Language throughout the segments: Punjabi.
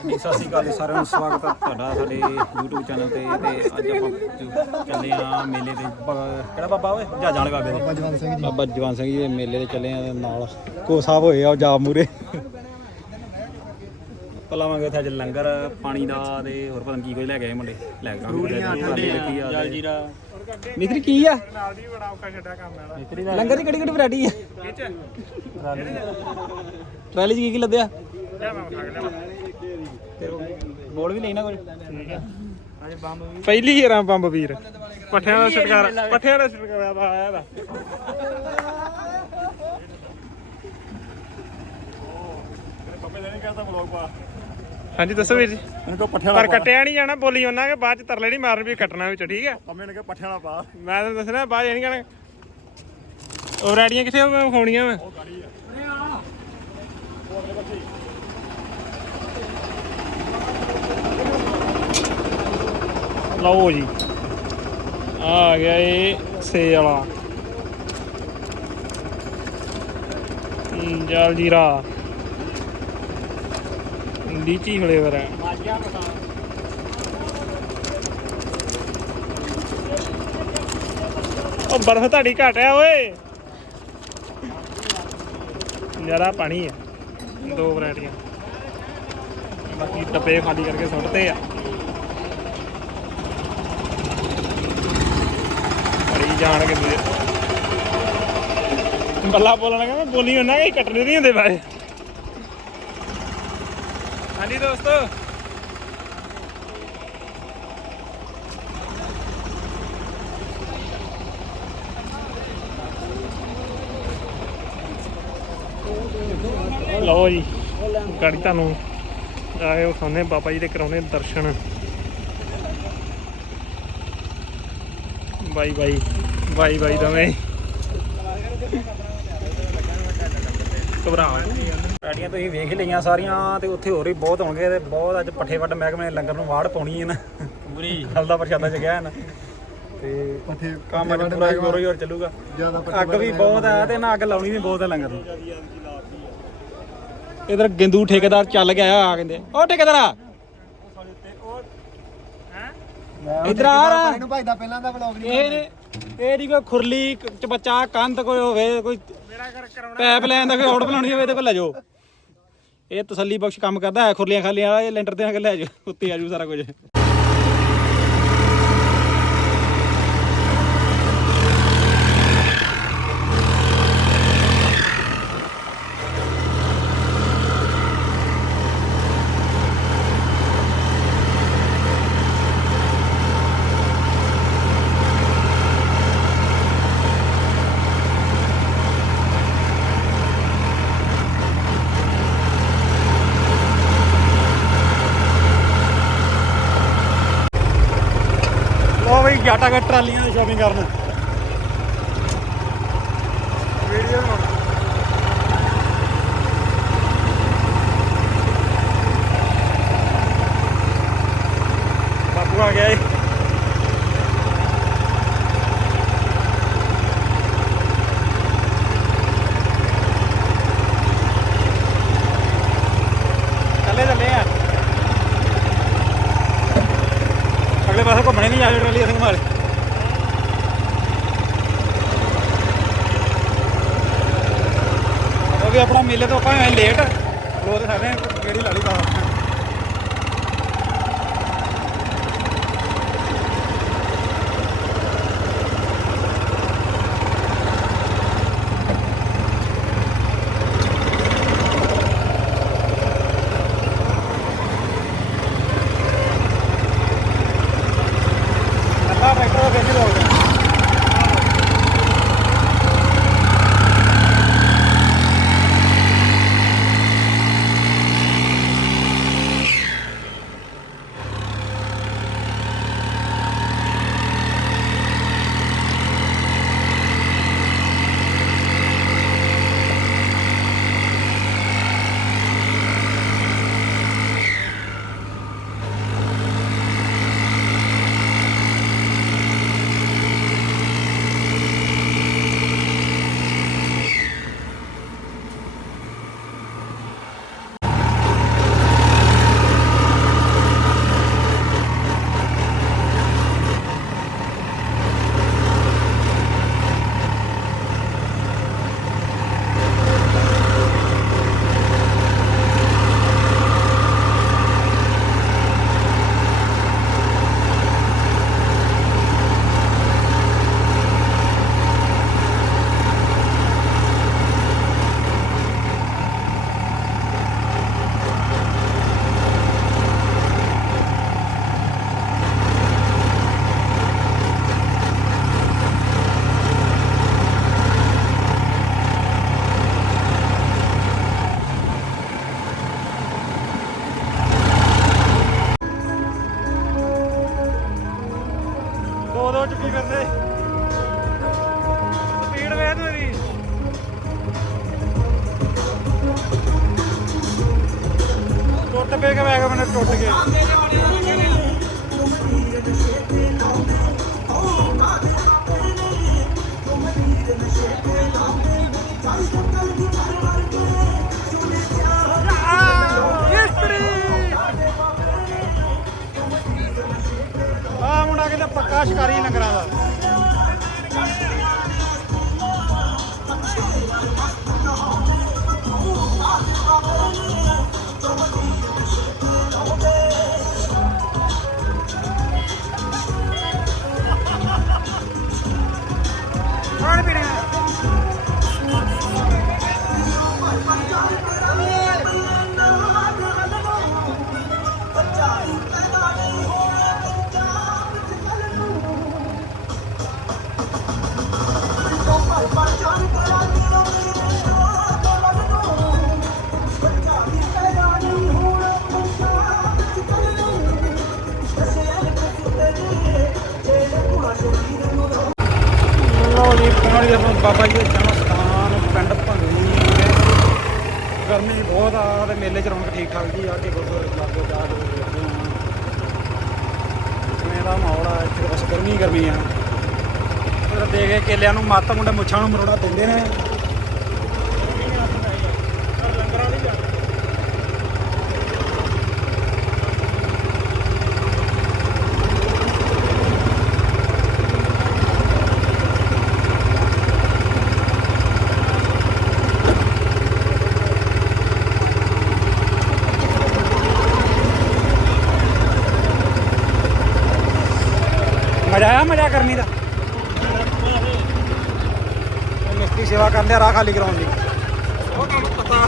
ਸਤਿ ਸ਼੍ਰੀ ਅਕਾਲ ਜੀ ਸਾਰਿਆਂ ਨੂੰ ਸਵਾਗਤ ਹੈ ਤੁਹਾਡਾ ਸਾਡੇ YouTube ਚੈਨਲ ਤੇ ਤੇ ਅੱਜ ਆਪਾਂ ਚੱਲੇ ਆ ਮੇਲੇ ਤੇ ਬ- ਕਿਹੜਾ ਬਾਬਾ ਓਏ? ਜਹਾਜ਼ਾਂ ਵਾਲੇ ਬਾਬੇ ਦੇ। ਜਵਾਨ ਸਿੰਘ ਜੀ। ਬਾਬਾ ਜਵਾਨ ਸਿੰਘ ਜੀ ਦੇ ਮੇਲੇ ਤੇ ਚੱਲੇ ਆ ਨਾਲ ਕੋ ਸਾਹਿਬ ਹੋਏ ਆ ਜਾ ਮੂਰੇ ਪਲਾਵਾਂਗੇ ਉੱਥੇ ਅੱਜ ਲੰਗਰ ਪਾਣੀ ਦਾ ਤੇ ਹੋਰ ਪਤਾ ਨੀ ਕੀ ਕੁਝ ਲੈ ਕੇ ਆਏ ਮੁੰਡੇ। ਲੈ ਕੇ ਆਏ ਜਲ ਜੀਰਾ। ਮਿਤਰੀ ਕੀ ਆ? ਨਾਲ ਦੀ ਮਿਤਰੀ ਲੰਗਰ ਦੀ ਕਿਹੜੀ ਕਿਹੜੀ ਵੈਰਾਈਟੀ ਆ? ਟਰਾਲੀ 'ਚ ਕੀ ਕੀ ਲੱਦਿਆ? ਕੇ ਬੋਲ ਵੀ ਲੈਣਾ ਕੁਝ ਪਹਿਲੀ ਬੰਬ ਵੀਰ। ਪੱਠਿਆਂ ਦਾ ਛਟਕਾਰਾ ਪੱਠਿਆਂ ਦਾ ਛਟਕਾਰਾ ਦਾ ਆਇਆ ਦਾ ਹਾਂਜੀ ਦੱਸੋ ਵੀਰ ਜੀ। ਇਹਨੂੰ ਕੋ ਪੱਠਿਆਂ ਪਰ ਕੱਟਿਆ ਨਹੀਂ ਜਾਣਾ ਬੋਲੀ ਉਹਨਾਂ ਕੇ ਬਾਅਦ ਚ ਤਰਲੇ ਨਹੀਂ ਮਾਰਨ ਵੀ ਕੱਟਣਾ ਵਿੱਚ ਠੀਕ ਹੈ? ਪੰਮੇ ਨੇ ਕਿਹਾ ਪੱਠਿਆਂ ਨਾਲ ਪਾ। ਮੈਂ ਤਾਂ ਦੱਸਣਾ ਬਾਅਦ ਇਹ ਨਹੀਂ ਕਹਿਣਾ। ਉਹ ਰੈਡੀਆਂ ਕਿੱਥੇ ਹੋਣੀਆਂ ਵਾ? ਲਓ ਜੀ। ਆ ਗਿਆ ਇਹ ਸੇ ਵਾਲਾ। ਜਲ ਜੀਰਾ। ਲੀਚੀ ਫਲੇਵਰ ਹੈ। ਉਹ ਬਰਫ਼ ਤੁਹਾਡੀ ਘਟ ਆ ਓਏ। ਯਾਰਾ ਪਾਣੀ ਆ ਦੋ ਵੈਰਾਈਟੀਆਂ ਬਾਕੀ ਡੱਬੇ ਖਾਲੀ ਕਰਕੇ ਸੁੱਟਦੇ ਆ। ਬੜੀ ਜਾਣ ਬੱਲਾ ਬੋਲਣ ਲੱਗਾ ਬੋਲੀ ਉਹਨਾਂ ਕਿ, ਕੱਟਣੇ ਨਹੀਂ ਹੁੰਦੇ ਬਾਏ ਹਾਂਜੀ ਦੋਸਤੋ। ਲਓ ਜੀ, ਗਾੜੀ ਤੁਹਾਨੂੰ ਆਏ ਉਹ ਖਾਨੇ ਬਾਬਾ ਜੀ ਦੇ ਕਰਾਉਣੇ ਦਰਸ਼ਨ। ਬਾਈ ਬਾਈ। ਬਾਈ ਬਾਈ ਦਵੇਂ। ਘਬਰਾ ਪੈਟੀਆਂ ਤੁਸੀਂ ਵੇਖ ਹੀ ਲਈਆਂ ਸਾਰੀਆਂ ਤੇ ਉੱਥੇ ਹੋਰ ਵੀ ਬਹੁਤ ਹੋਣਗੇ ਤੇ ਬਹੁਤ ਅੱਜ ਪੱਠੇ ਵੱਡ ਮਹਿਕਮੇ ਨੇ ਲੰਗਰ ਨੂੰ ਵਾੜ ਪਾਉਣੀ ਹੈ ਨਾ। ਪੂਰੀ। ਗੱਲ ਦਾ ਪ੍ਰਸ਼ਾਦਾ ਚ ਗਿਆ ਨਾ। ਤੇ ਪੱਠੇ ਕੰਮ ਅੱਜ ਪੂਰਾ ਹੋਰ ਹੀ ਹੋਰ ਚੱਲੂਗਾ। ਜ਼ਿਆਦਾ ਅੱਗ ਵੀ ਬਹੁਤ ਆ ਤੇ ਨਾ ਅੱਗ ਲਾਉਣੀ ਵੀ ਬਹੁਤ ਆ ਲੰਗਰ ਨੂੰ। ਇਧਰ ਗਿੰਦੂ ਠੇਕੇਦਾਰ ਚੱਲ ਗਿਆ ਆ ਕਹਿੰਦੇ ਉਹ ਠੇਕੇਦਾਰਾ ਇਧਰ ਆ। ਰਾ ਇਹਨੂੰ ਭਾਈ ਦਾ ਪਹਿਲਾਂ ਦਾ ਵਲੌਗ ਇਹ ਨੇ ਇਹ ਦੀ ਕੋਈ ਖੁਰਲੀ ਚ ਬੱਚਾ ਕੰਧ ਕੋਈ ਹੋਵੇ ਕੋਈ ਪੈਪ ਲੈਣ ਦਾ ਕੋਈ ਔੜ ਬਣਾਉਣੀ ਹੋਵੇ ਤੇ ਕੋਲ ਲੈ ਜਾਓ। ਇਹ ਤਸੱਲੀ ਬਖਸ਼ ਕੰਮ ਕਰਦਾ ਹੈ ਖੁਰਲੀਆਂ ਖਾਲੀਆਂ ਵਾਲਾ ਇਹ ਲੈਂਟਰ ਤੇ ਆ ਕੇ ਲੈ ਜਾਓ ਉੱਤੇ ਆ ਜਾਊ ਸਾਰਾ ਕੁਝ ਲੋ ਬਈ ਜਾਟਾ ਘਰ ਟਰਾਲੀਆਂ ਦੀ ਸ਼ਾਪਿੰਗ ਕਰਨ ਵੀਡੀਓ ਬਾਪੂ ਆ ਗਿਆ ਏ ਚੱਲੇ ਚੱਲੇ ਆ ਅਗਲੇ ਪਾਸੇ ਘੁੰਮਣੇ ਨਹੀਂ ਜਾ ਟਰਾਲੀ ਸਿੰਘ ਮਾਰੇ ਉਹ ਆਪਣਾ ਮੇਲੇ ਤੋਂ ਆਪਾਂ ਐ ਲੇਟ ਲੋ ਤੇ ਸਾਡੇ ਕਿਹੜੀ ਲਾ ਲਈ ਬਾਹਰ। ਲੋ ਜੀ, ਪਹੁੰਚ ਗਏ ਆਪਾਂ ਬਾਬਾ ਜੀ ਦੇ ਜਨਮ ਸਥਾਨ, ਪਿੰਡ ਭੰਗਲੀ ਗਰਮੀ ਬਹੁਤ ਆ, ਤੇ ਮੇਲੇ ਚ ਰੌਣਕ ਠੀਕ ਠਾਕ ਜੀ, ਆ ਕੇ ਗੁਰਦੁਆਰੇ ਲਾਗੇ ਜਾ ਕੇ ਦੇਖਦੇ ਦਾ ਮਾਹੌਲ ਆ, ਇੱਥੇ ਬਸ ਗਰਮੀ ਗਰਮੀ ਆ। ਫਿਰ ਦੇ ਕੇ ਕੇਲਿਆਂ ਨੂੰ ਮਾਤਾ ਮੁੰਡੇ ਮੁੱਛਾਂ ਨੂੰ ਮਰੋੜਾ ਦਿੰਦੇ ਨੇ। ਮਜ਼ਾ ਆਇਆ ਮਜ਼ਾ ਗਰਮੀ ਦਾ। ਮਿਸਤਰੀ ਸੇਵਾ ਕਰਦੇ ਆ ਰਾਹ ਖਾਲੀ ਕਰਾਉਣ ਦੀ। ਉਹ ਕੰਮ ਪਤਾ।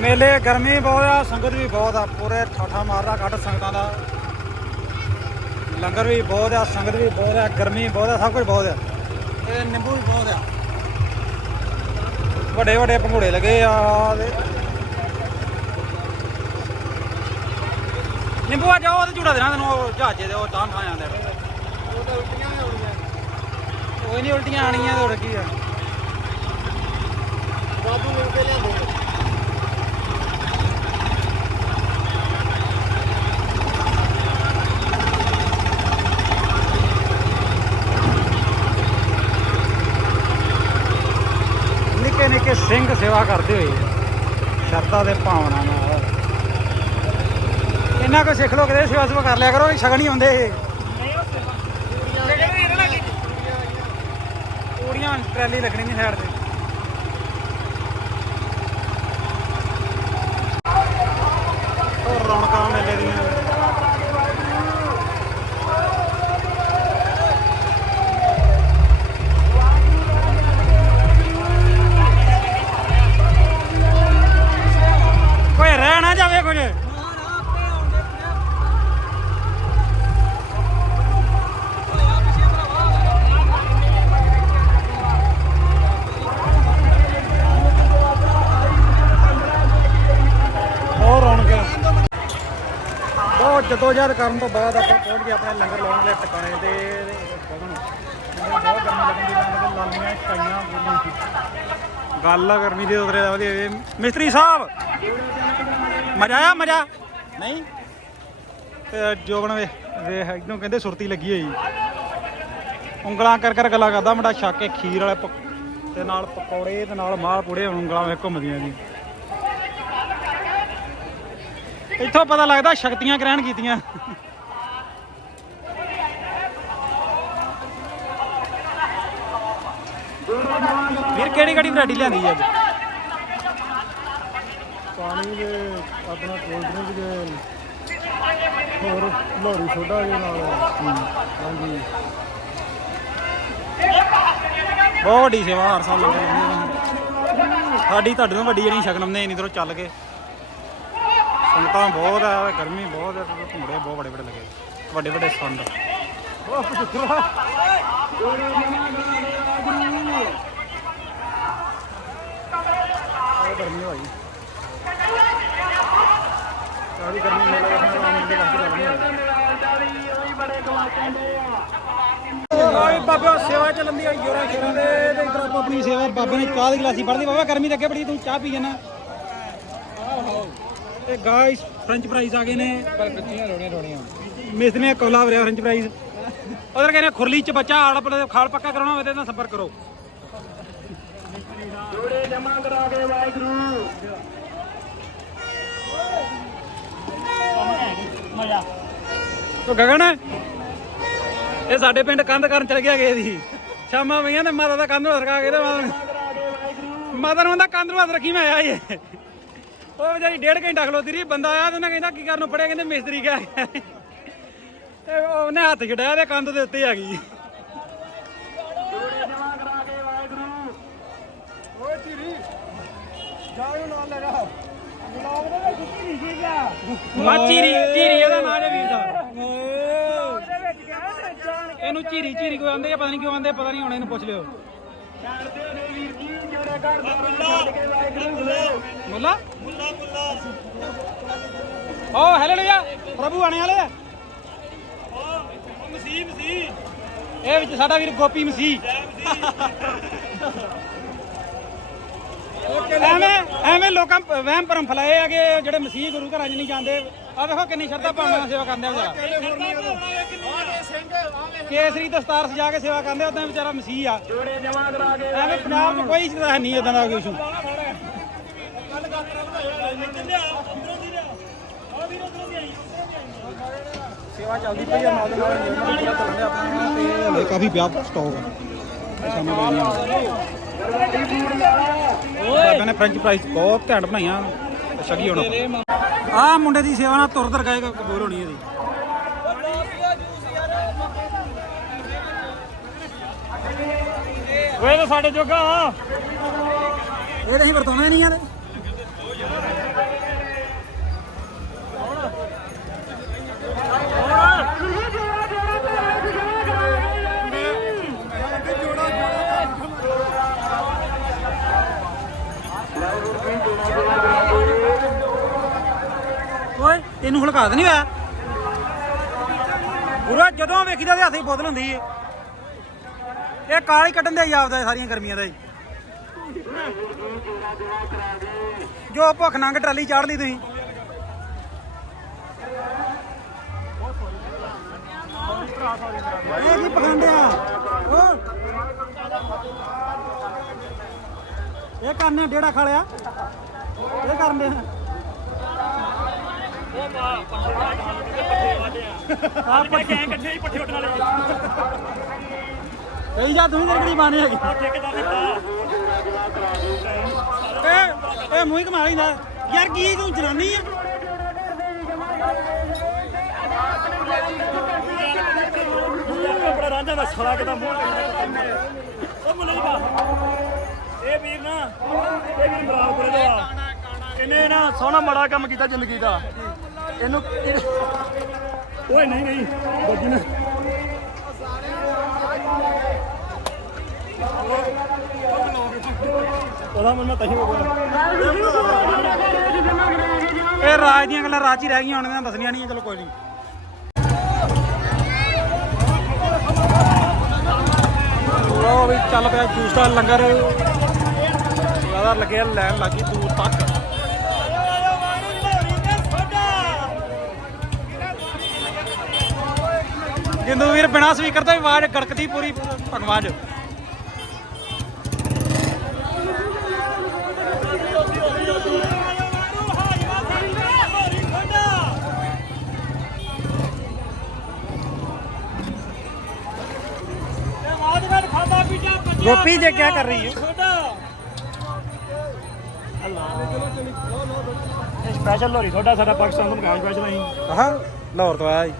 ਮੇਲੇ ਗਰਮੀ ਬਹੁਤ ਆ ਸੰਗਤ ਵੀ ਬਹੁਤ ਆ। ਪੂਰੇ ਠਾਠਾ ਮਾਰਦਾ ਕੱਢ ਸੰਗਤਾਂ ਦਾ। ਲੰਗਰ ਵੀ ਬਹੁਤ ਆ ਸੰਗਤ ਵੀ ਬਹੁਤ ਆ ਗਰਮੀ ਬਹੁਤ ਆ ਸਭ ਕੁਝ ਬਹੁਤ ਆ। ਇਹ ਨਿੰਬੂ ਵੀ ਬਹੁਤ ਆ। ਵੱਡੇ ਵੱਡੇ ਪੰਘੂੜੇ ਲੱਗੇ ਆ ਨਿੰਬੂ ਆ ਜਾਓ ਤੇ ਝੂੜਾ ਦੇਣਾ ਤੈਨੂੰ ਉਹ ਜਹਾਜ਼ੇ ਦੇ ਉਹ ਤਾਂ ਥਾਂ ਜਾਂਦੇ ਕੋਈ ਨਹੀਂ ਉਲਟੀਆਂ ਆਣੀਆਂ ਤੇ ਹੋਰ ਕੀ ਆ। ਬਾਬੂ ਮਿਲ ਕੇ ਲਿਆਂਦੇ ਨਿੱਕੇ ਨਿੱਕੇ ਸਿੰਘ ਸੇਵਾ ਕਰਦੇ ਹੋਏ ਸ਼ਰਧਾ ਦੇ ਭਾਵਨਾ ਨਾਲ ਇਹਨਾਂ ਕੋ ਸਿੱਖ ਲੋ ਕਿਤੇ ਸੇਵਾ ਸੇਵਾ ਕਰ ਲਿਆ ਕਰੋ ਇਹ ਸ਼ਗਨ ਹੀ ਹੁੰਦੇ ਇਹ। ਪੂਰੀਆਂ ਟਰੈਲੀ ਲੱਗਣੀ ਨਹੀਂ ਸਾਈਡ ਤੇ। ਜਦੋਜਹਿਦ ਕਰਨ ਤੋਂ ਬਾਅਦ ਆਪਾਂ ਪਹੁੰਚ ਗਏ ਆਪਣੇ ਲੰਗਰ ਲਾਉਣ ਵਾਲੇ ਟਿਕਾਣੇ ਤੇ ਬਹੁਤ ਗਰਮੀ ਦੀ ਲਾਲੀਆਂ ਛਾਈਆਂ ਗੱਲ ਗਰਮੀ ਦੇ ਉਤਰੇ ਦਾ ਵਧੀਆ ਮਿਸਤਰੀ ਸਾਹਿਬ! ਮਜ਼ਾ ਆਇਆ ਮਜ਼ਾ? ਨਹੀਂ। ਤੇ ਜੋਬਨ ਵੇ ਵੇਖ ਇਹਨੂੰ ਕਹਿੰਦੇ ਸੁਰਤੀ ਲੱਗੀ ਹੋਈ। ਉਂਗਲਾਂ ਕਰ ਕਰ ਗੱਲਾਂ ਕਰਦਾ ਮੁੰਡਾ ਛੱਕ ਕੇ ਖੀਰ ਵਾਲੇ ਤੇ ਨਾਲ ਪਕੌੜੇ ਤੇ ਨਾਲ ਮਾਲ ਪੂੜੇ ਉਂਗਲਾਂ ਵੇ ਘੁੰਮਦੀਆਂ ਜੀ। ਇੱਥੋਂ ਪਤਾ ਲੱਗਦਾ ਸ਼ਕਤੀਆਂ ਗ੍ਰਹਿਣ ਕੀਤੀਆਂ। ਵੀਰ ਕਿਹੜੀ ਕਿਹੜੀ ਵੈਰਾਈਟੀ ਲਿਆਂਦੀ ਜੀ ਅੱਜ? ਪਾਣੀ ਦੇ ਆਪਣਾ ਕੋਲਡ ਡਰਿੰਕ ਦੇ ਹੋਰ ਲੋਰੀ ਸੋਡਾ ਦੇ ਨਾਲ। ਹਾਂਜੀ। ਬਹੁਤ ਵੱਡੀ ਸੇਵਾ ਹਰ ਸਾਲ ਲਾਉਂਦੇ ਨੇ ਸਾਡੀ ਤੁਹਾਡੇ ਤੋਂ ਵੱਡੀ ਜਿਹੜੀ ਸ਼ਗਨ ਨੇ ਇਨੀ ਦੂਰੋਂ ਚੱਲ ਕੇ ਸੰਗਤਾਂ ਬਹੁਤ ਆ ਗਰਮੀ ਬਹੁਤ ਆ ਘੁੰਮੜੇ ਬਹੁਤ ਬੜੇ ਬੜੇ ਲੱਗੇ। ਵੱਡੇ ਵੱਡੇ ਸੰਦ ਉਹ ਪੁੱਤਰਾ ਉਹ ਗਰਮੀ ਹੋਈ। ਸਾਰੀ ਗਰਮੀ ਮੇਲਾ ਦੇਖਣ ਵਾਲੇ ਆਮ ਦੇ ਵਾਸਤੇ ਲੱਗਣੀ ਹੋਈ ਵੀ ਬਾਬਾ ਸੇਵਾ ਚੱਲਦੀ ਆ ਜੋਰਾਂ ਸ਼ੋਰਾਂ ਦੇ। ਤੇ ਇਧਰ ਆਪਾਂ ਆਪਣੀ ਸੇਵਾ ਬਾਬੇ ਨੇ ਚਾਹ ਦੀ ਗਲਾਸੀ ਫੜਦੀ ਬਾਬਾ ਗਰਮੀ ਲੱਗੇ ਬੜੀ ਤੂੰ ਚਾਹ ਪੀ ਜਾਣਾ ਤੇ ਗਾਇਸ ਫ੍ਰੈਂਚ ਫਰਾਈਜ਼ ਆ ਗਏ ਨੇ। ਪਰ ਕੱਚੀਆਂ ਰੋਣੀਆਂ ਰੋਣੀਆਂ ਮਿਸ ਨੇ ਕੋਲਾ ਵਰਿਆ ਫ੍ਰੈਂਚ ਫਰਾਈਜ਼ ਉਧਰ ਕਹਿੰਦੇ ਖੁਰਲੀ ਚ ਬੱਚਾ ਆੜ ਪਲੇ ਖਾਲ ਪੱਕਾ ਕਰਾਉਣਾ ਹੋਵੇ ਤੇ ਸੰਪਰਕ ਕਰੋ। ਜੋੜੇ ਜਮਾ ਕਰਾ ਕੇ ਵਾਹਿਗੁਰੂ। ਮਜ਼ਾ ਤੋ ਗਗਨ ਇਹ ਸਾਡੇ ਪਿੰਡ ਕੰਧ ਕਰਨ ਚਲ ਗਿਆ ਗਏ ਦੀ। ਸ਼ਾਮਾਂ ਪਈਆਂ ਤੇ ਮਾਤਾ ਦਾ ਕੰਧ ਨੂੰ ਰਖਾ ਕੇ ਤੇ ਮਾਤਾ- ਮਾਤਾ ਨੂੰ ਕਹਿੰਦਾ ਕੰਧ ਨੂੰ ਹੱਥ ਰੱਖੀ ਮੈਂ ਆਇਆ ਏ ਉਹ ਵਿਚਾਰੀ ਡੇਢ ਘੰਟਾ ਖਲੋਤੀ ਰਹੀ ਬੰਦਾ ਆਇਆ ਤੇ ਉਹਨੇ ਕਹਿੰਦਾ ਕੀ ਕਰਨ ਨੂੰ ਫੜਿਆ? ਕਹਿੰਦੇ ਮਿਸਤਰੀ ਕਿਆ ਗਿਆ ਤੇ ਉਹਨੇ ਹੱਥ ਛਡਾਇਆ ਤੇ ਕੰਧ ਦੇ ਉੱਤੇ ਆ ਗਈ। ਓਏ ਨਾਲ ਗੁਲਾਬ ਦੇ ਮਾ ਚੀਰੀ ਚੀਰੀ ਇਹਦਾ ਨਾਂ ਵੀਰ ਇਹਨੂੰ ਚੀਰੀ ਚੀਰੀ ਕੋਈ ਆਂਦੇ ਆ ਪਤਾ ਨਹੀਂ ਕਿਉਂ ਆਂਦੇ ਪਤਾ ਨਹੀਂ ਹੁਣ ਇਹਨੂੰ ਪੁੱਛ ਲਿਓ। ਮੁੱਲਾ ਮੁੱਲਾ ਮੁੱਲਾ। ਓ ਹੈਲੇਲੂਇਆ ਪ੍ਰਭੂ ਆਣੇ ਵਾਲੇ ਆ। ਮਸੀਹ ਮਸੀਹ। ਇਹ ਵਿੱਚ ਸਾਡਾ ਵੀਰ ਗੋਪੀ ਮਸੀਹ। ਐਵੇਂ ਐਵੇਂ ਲੋਕਾਂ ਵਹਿਮ ਭਰਮ ਫਲਾਏ ਹੈਗੇ ਜਿਹੜੇ ਮਸੀਹ ਗੁਰੂ ਘਰਾਂ 'ਚ ਨਹੀਂ ਜਾਂਦੇ ਆ ਵੇਖੋ ਕਿੰਨੀ ਸ਼ਰਧਾ ਭਾਵਨਾ ਨਾਲ ਸੇਵਾ ਕਰਦੇ ਆ ਵਿਚਾਰਾ। ਕੇਸਰੀ ਦਸਤਾਰ ਸਜਾ ਕੇ ਸੇਵਾ ਕਰਦੇ ਉਦਾਂ ਵਿਚਾਰਾ ਮਸੀਹ ਆ। ਜੋੜੇ ਜਮਾ ਕਰਾ ਕੇ ਐਵੇਂ ਪੰਜਾਬ 'ਚ ਕੋਈ ਹੈ ਨਹੀਂ ਇਦਾਂ ਦਾ ਕੋਈ ਇਸ਼ੂ ਸੇਵਾ ਚੱਲਦੀ ਪਈ ਆ ਨਾਲ ਦੇ ਨਾਲ ਪੂਰਾ ਚੱਲਦੇ ਆਪਣਾ ਤੇ ਹਲੇ ਕਾਫੀ ਪਿਆ ਸਟਾਕ ਸਾਹਮਣੇ ਬਾਬਾ ਨੇ ਫ੍ਰੈਂਚ ਫਰਾਈਜ਼ ਬਹੁਤ ਘੈਂਟ ਬਣਾਈਆਂ। ਛਕੀ ਹੁਣ? ਆਹ ਮੁੰਡੇ ਦੀ ਸੇਵਾ ਨਾਲ ਤੁਰ ਤੁਰ ਗਏ ਕਬੂਲ ਹੋਣੀ ਇਹਦੀ। ਓਏ ਤਾਂ ਸਾਡੇ ਜੋਗਾ। ਆ ਇਹ ਨਹੀਂ ਵਰਤਾਉਣੇ ਨਹੀਂ ਆਦੇ ਓਏ ਤੈਨੂੰ ਹਲਕਾ ਤਾਂ ਨਹੀਂ ਹੋਇਆ। ਗੁਰੂ ਜਦੋਂ ਵੇਖੀਦਾ ਤੇ ਹੱਥ ਬੋਤਲ ਹੁੰਦੀ ਏ। ਇਹ ਕਾਲੀ ਕੱਢਣ ਦੇ ਜਾਪਦਾ ਸਾਰੀਆਂ ਗਰਮੀਆਂ ਦਾ ਹੀ ਜੋ ਭੁੱਖ ਨੰਗ ਟਰਾਲੀ ਚਾੜ ਲਈ ਤੁਸੀਂ। ਇਹ ਕੀ ਪਖੰਡਿਆ ਇਹ ਕਰਨੇ ਡੇੜਾ ਖਾ ਲਿਆ। ਇਹ ਕਰਨ ਦੇ ਆ ਪੱਠੇ ਇਕੱਠੇ ਹੀ ਪੱਠੇ ਉੱਠਣ ਵਾਲੇ ਕਹੀ ਜਾ, ਤੂੰ ਤੇਰੀ ਬਾਣੀ ਹੈਗੀ। ਠੇਕੇਦਾਰ ਨੇ ਪਾ ਇਹ ਇਹ ਮੂੰਹ ਕਮਾ ਲੈਂਦਾ ਯਾਰ ਕੀ ਤੂੰ ਜਨਾਨੀ ਆ? ਬੜਾ ਰਾਂਝਾ ਦਾ ਸਾਲਾ ਕਿਦਾ ਮੂੰਹ ਉਹ ਮੁੰਡੇ ਇਹ ਵੀਰ ਨਾ, ਇਹ ਵੀਰ ਬਰਾਬਰ ਦਾ ਇਹਨੇ ਨਾ ਸੋਹਣਾ ਮਾੜਾ ਕੰਮ ਕੀਤਾ ਜ਼ਿੰਦਗੀ ਦਾ। ਇਹਨੂੰ ਇਹ- ਓਏ ਨਹੀਂ ਨਹੀਂ ਬੱਜੀ ਨਾ। ਉਹਦਾ ਮਨ ਮੈਂ ਤਹੀਂ ਹੋ ਗਿਆ। ਇਹ ਰਾਜ ਦੀਆਂ ਗੱਲਾਂ ਰਾਜ ਹੀ ਰਹਿ ਗਈਆਂ ਹੁਣ ਇਹਨਾਂ ਦੱਸਣੀਆਂ ਨਹੀਂ ਚਲੋ ਕੋਈ ਨਹੀਂ। ਲੋ ਵੀ ਚੱਲ ਪਿਆ ਜੂਸ ਦਾ ਲੰਗਰ। ਲਗਾਤਾਰ ਲੱਗਿਆ ਲੈਣ ਲੱਗੀ ਦੂਰ ਤੱਕ। ਜਿੰਦੂ ਵੀਰ ਬਿਨਾ ਸਪੀਕਰ ਤੋਂ ਆਵਾਜ਼ ਗੜਕਦੀ ਪੂਰੀ ਭਗਵਾਨ ਗੋਪੀ ਜੇ ਕਿਆ ਕਰ ਰਹੀ ਹੈ? ਸਪੈਸ਼ਲ ਲੋਰੀ ਤੁਹਾਡਾ ਸਾਡਾ ਪਾਕਿਸਤਾਨ ਤੋਂ ਮਕਾਨ ਸਪੈਸ਼ਲ ਅਸੀਂ ਆਹ ਲਾਹੌਰ ਤੋਂ ਆਇਆ ਜੀ।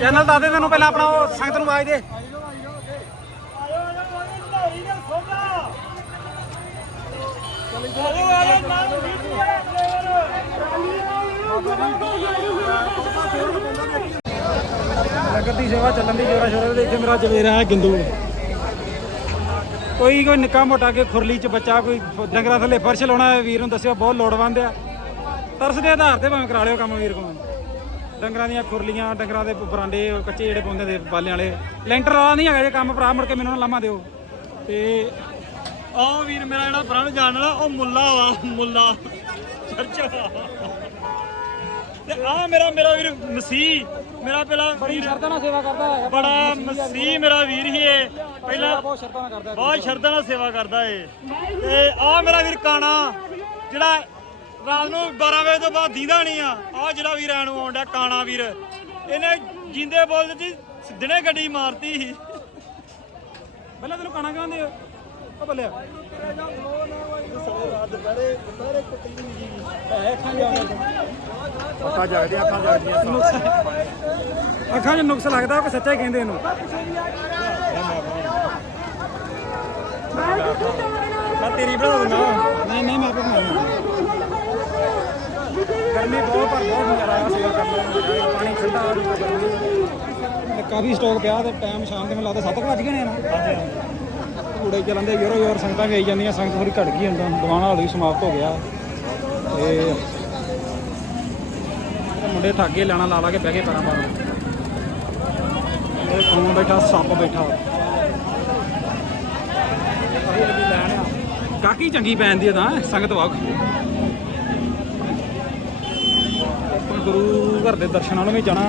ਚੈਨਲ ਦੱਸ ਦੇ ਤੈਨੂੰ ਪਹਿਲਾਂ ਆਪਣਾ ਉਹ ਸੰਗਤ ਨੂੰ ਆਵਾਜ਼ ਦੇ। ਨਗਰ ਦੀ ਸੇਵਾ ਚੱਲਣ ਦੀ ਜੋਰਾ ਸ਼ੋਰਾ ਦੇ ਇੱਥੇ ਮੇਰਾ ਜਵੇਰਾ ਹੈ ਗਿੰਦੂ। ਕੋਈ ਕੋਈ ਨਿੱਕਾ ਮੋਟਾ ਕੇ ਖੁਰਲੀ ਚ ਬੱਚਾ ਕੋਈ ਡੰਗਰਾਂ ਥੱਲੇ ਫਰਸ਼ ਲਾਉਣਾ ਹੈ ਵੀਰ ਨੂੰ ਦੱਸਿਓ ਬਹੁਤ ਲੋੜਵੰਦ ਆ। ਤਰਸ ਦੇ ਆਧਾਰ ਤੇ ਭਾਵੇਂ ਕਰਾ ਲਿਓ ਕੰਮ ਵੀਰ ਕੋਲ। ਡੰਗਰਾਂ ਦੀਆਂ ਖੁਰਲੀਆਂ ਡੰਗਰਾਂ ਦੇ ਬਰਾਂਡੇ ਕੱਚੇ ਜਿਹੜੇ ਪਾਉਂਦੇ ਦੇ ਬਾਲਿਆਂ ਵਾਲੇ। ਲੈਂਟਰ ਵਾਲਾ ਨਹੀਂ ਹੈਗਾ ਜੇ ਕੰਮ ਭਰਾ ਮੁੜ ਕੇ ਮੈਨੂੰ ਨਾ ਲਾਮਾ ਦਿਓ। ਤੇ ਆਹ ਵੀਰ ਮੇਰਾ ਜਿਹੜਾ ਫਰੰਟ ਜਾਣ ਵਾਲਾ ਉਹ ਮੁੱਲਾ ਵਾ ਮੁੱਲਾ। ਚਰਚ। ਤੇ ਆ ਮੇਰਾ ਮੇਰਾ ਵੀਰ ਮਸੀਹ ਮੇਰਾ ਪਹਿਲਾ ਬੜੀ ਸ਼ਰਤਾਂ ਨਾਲ ਸੇਵਾ ਕਰਦਾ ਹੈ ਬੜਾ ਮਸੀਹ ਮੇਰਾ ਵੀਰ ਹੀ ਏ। ਪਹਿਲਾਂ ਬਹੁਤ ਸ਼ਰਤਾਂ ਨਾਲ ਕਰਦਾ ਬਹੁਤ ਸ਼ਰਧਾ ਨਾਲ ਸੇਵਾ ਕਰਦਾ ਏ ਤੇ ਆ ਮੇਰਾ ਵੀਰ ਕਾਣਾ ਜਿਹੜਾ ਰਾਤ ਨੂੰ 12 ਵਜੇ ਤੋਂ ਬਾਅਦ ਦੀਦਾ ਨਹੀਂ ਆ ਆ ਜਿਹੜਾ ਵੀਰ ਐ ਨੂੰ ਆਉਂਦਾ ਕਾਣਾ ਵੀਰ। ਇਹਨੇ ਜਿੰਦੇ ਬੋਲ ਦਿੱਤੀ ਦਿਨੇ ਗੱਡੀ ਮਾਰਤੀ ਸੀ। ਪਹਿਲਾਂ ਤੈਨੂੰ ਕਾਣਾ ਕਹਿੰਦੇ ਹੋ ਉਹ ਬੱਲਿਆ ਹੈ ਅੱਖਾਂ ਅੱਖਾਂ ਜਗਦੀਆਂ ਅੱਖਾਂ ਜਗਦੀਆਂ ਅੱਖਾਂ 'ਚ ਨੁਕਸ ਲੱਗਦਾ ਕਿ ਸੱਚਾ ਹੀ ਕਹਿੰਦੇ ਇਹਨੂੰ। ਮੈਂ ਤੇਰੀ ਬਣਾ ਦਿੰਦਾ। ਨਹੀਂ ਨਹੀਂ ਮੈਂ ਆਪੇ ਬਣਾਉਣਾ ਗਰਮੀ ਬਹੁਤ ਪਰ ਬਹੁਤ ਨਜ਼ਾਰਾ ਆਇਆ ਸੇਵਾ ਕਰਨਾ। ਪਾਣੀ ਠੰਡਾ ਤੇ ਕਾਫੀ ਸਟਾਕ ਪਿਆ ਤੇ ਟਾਈਮ ਸ਼ਾਮ ਦੇ ਮੈਨੂੰ ਲੱਗਦਾ 7 ਵੱਜ ਗਏ ਨੇ ਨਾ। ਕੂੜੇ ਚੱਲਦੇ ਯੋਰੋ ਯੋਰ ਸੰਗਤਾਂ ਵੀ ਆਈ ਜਾਂਦੀਆਂ ਸੰਗਤ ਥੋੜੀ ਘਟ ਗਈ ਹੁੰਦਾ। ਦੀਵਾਨ ਹਾਲ ਵੀ ਸਮਾਪਤ ਹੋ ਗਿਆ। ਤੇ ਮੁੰਡੇ ਠਾਗੇ ਲੈਣਾ ਲਾ ਲਾ ਕੇ ਬਹਿ ਗਏ ਪੈਰਾਂ ਪਾਰ ਇਹ ਕੌਣ ਬੈਠਾ ਸੱਪ ਬੈਠਾ ਅਸੀਂ ਲੱਗੀ ਲੈਣ ਆ ਕਾਕੀ ਚੰਗੀ ਪੈਂਦੀ ਆ ਤਾਂ ਸੰਗਤ ਵਾਕ। ਆਪਾਂ ਗੁਰੂ ਘਰ ਦੇ ਦਰਸ਼ਨਾਂ ਨੂੰ ਵੀ ਜਾਣਾ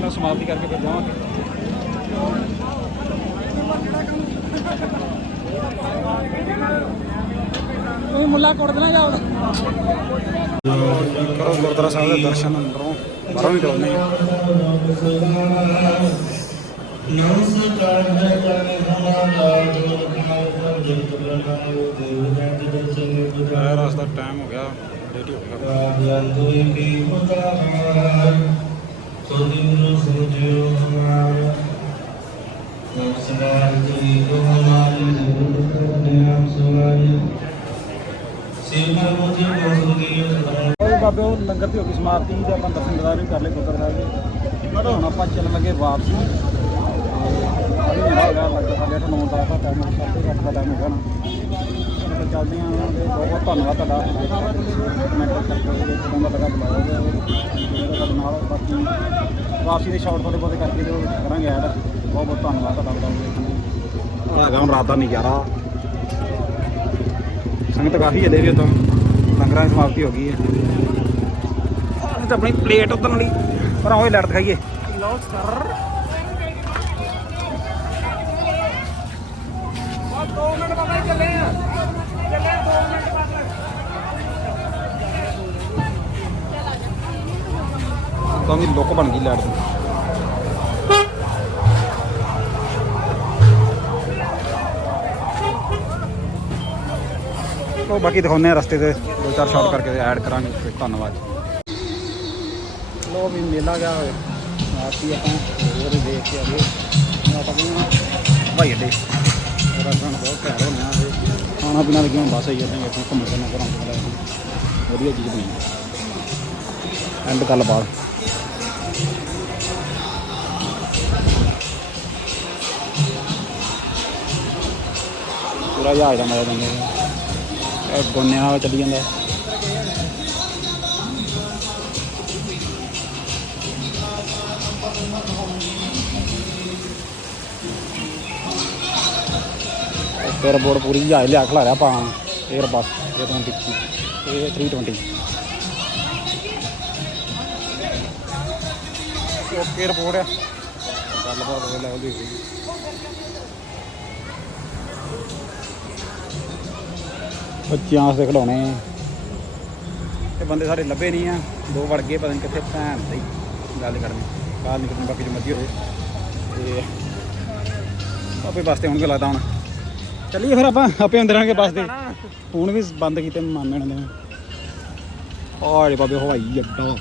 ਮੈਂ ਸਮਾਪਤੀ ਕਰਕੇ ਫਿਰ ਜਾਵਾਂਗੇ। ਉਹ ਮੁੱਲਾ ਕੋਟ ਦੇਣਾ ਜਾਓ ਕਰੋ ਗੁਰਦੁਆਰਾ ਸਾਹਿਬ ਦੇ ਦਰਸ਼ਨ ਅੰਦਰੋਂ ਬਾਹਰੋਂ ਵੀ ਕਰਾਉਂਦੇ ਆ ਆਇਆ ਰਸਤਾ ਟਾਈਮ ਹੋ ਗਿਆ ਲੇਟ ਹੋ ਗਿਆ। ਉਹ ਬਾਬੇ, ਉਹ ਲੰਗਰ ਦੀ ਹੋ ਗਈ ਸਮਾਪਤੀ, ਤੇ ਆਪਾਂ ਦਰਸ਼ਨ ਦਿਦਾਰ ਵੀ ਕਰ ਲਏ ਗੁਰਦੁਆਰਾ ਸਾਹਿਬ। ਦੇ ਹੁਣ ਆਪਾਂ ਚੱਲਣ ਲੱਗੇ ਵਾਪਸੀ। ਅभी ਮੇਰਾ ਹੈਗਾ ਲੱਗਦਾ ਸਾਡੇ ਅੱਠ ਨੌ ਦਾ ਟਾਈਮ ਹੋ ਗਿਆ ਅੱਠ ਦਾ ਟਾਈਮ ਹੋ ਗਿਆ ਨਾ ਤੇ ਚੱਲਦੇ ਬਹੁਤ ਬਹੁਤ ਧੰਨਵਾਦ ਤੁਹਾਡਾ ਵਿੱਚ ਲੱਗਾ ਬੁਲਾਇਆ ਗਿਆ ਤੁਹਾਡੇ ਨਾਲ ਬਾਕੀ ਵਾਪਸੀ ਦੇ ਸ਼ਾਟ ਥੋੜੇ ਬਹੁਤੇ ਕਰਕੇ ਤੇ ਉਹ ਕਰਾਂਗੇ ਐਡ ਬਹੁਤ ਬਹੁਤ ਧੰਨਵਾਦ ਤੁਹਾਡਾ ਬਤਾਉਂਦੇ ਹੈਗਾ ਹੁਣ ਰਾਤ ਦਾ ਨਜ਼ਾਰਾ। ਸੰਗਤ ਕਾਫੀ ਜਲੇ ਵੀ ਉਦੋਂ ਲੰਗਰਾਂ ਦੀ ਸਮਾਪਤੀ ਹੋ ਗਈ ਹੈ। ਅਸੀਂ ਤਾਂ ਆਪਣੀ ਪਲੇਟ ਉਤਰਨ ਲਈ ਪਰ ਆਓ ਲੜ ਦਿਖਾਈਏ। ਲਓ ਸਰ ਤਾਂ ਵੀ ਲੁੱਕ ਬਣ ਗਈ ਦੀ। ਉਹ ਬਾਕੀ ਦਿਖਾਉਂਦੇ ਆ ਰਸਤੇ ਤੇ ਦੋ ਚਾਰ ਸ਼ਾਟ ਕਰਕੇ ਐਡ ਕਰਾਂਗੇ ਫਿਰ ਧੰਨਵਾਦ। ਲੋ ਵੀ ਮੇਲਾ ਗਿਆ ਹੋਏ ਆਤੀ ਆਪਾਂ ਹੋਰ ਹੀ ਦੇਖ ਕੇ ਆ ਗਏ ਹੁਣ ਆਪਾਂ ਕਹਿੰਦੇ ਭਾਈ ਅੱਡੇ। ਰਸਤਾਂ ਬਹੁਤ ਘੈਂਟ ਹੋਣੇ ਇਹ ਖਾਣਾ ਪੀਣਾ ਲੱਗਿਆ ਬਸ ਆਈ ਜਾਂਦੇ ਆਪਾਂ ਘੁੰਮ ਫਿਰਨਾ ਕਰਾਂਗੇ। ਵਧੀਆ ਚੀਜ਼ ਬਣੀ। ਐਂਡ ਗੱਲਬਾਤ ਪੂਰਾ ਜਹਾਜ਼ ਦਾ ਮਜ਼ਾ ਦਿੰਦੇ ਆ। ਇਹ ਗੋਨਿਆਂ ਨਾਲ ਚੱਲੀ ਜਾਂਦਾ। ਫਿਰ ਬੋਰਡ ਪੂਰੀ ਜਹਾਜ਼ ਲਿਆ ਖਲਾ ਰਿਆ ਪਾ 에ਅਰ ਬੱਸ ਇਹ 20 ਇਹ 320 ਓਕੇ ਰਿਪੋਰਟ ਆ। ਗੱਲਬਾਤ ਹੋਵੇ ਲੈਵਲ ਦੀ। ਸੀ ਬੱਚਿਆਂ ਵਾਸਤੇ ਖਿਡੌਣੇ। ਤੇ ਬੰਦੇ ਸਾਡੇ ਲੱਭੇ ਨਹੀਂ ਆ, ਦੋ ਵੜ ਗਏ, ਪਤਾ ਨਹੀਂ ਕਿੱਥੇ ਭੈਣ ਦੀ ਗੱਲ ਕਰਨੀ। ਕਾਲ ਨਹੀਂ ਬਾਕੀ ਜੋ ਮਰਜ਼ੀ ਹੋਵੇ ਤੇ ਆਪੇ ਬੱਸ ਤੇ ਹੋਣਗੇ ਲੱਗਦਾ ਹੁਣ। ਚੱਲੀਏ ਫਿਰ ਆਪਾਂ, ਆਪੇ ਅੰਦਰ ਆਣਗੇ ਬੱਸ ਦੇ ਹੁਣ ਵੀ ਬੰਦ ਕੀਤੇ ਮਾਮੇ ਨੇ ਆ ਬਾਬੇ ਹਵਾਈ ਅੱਡਾ।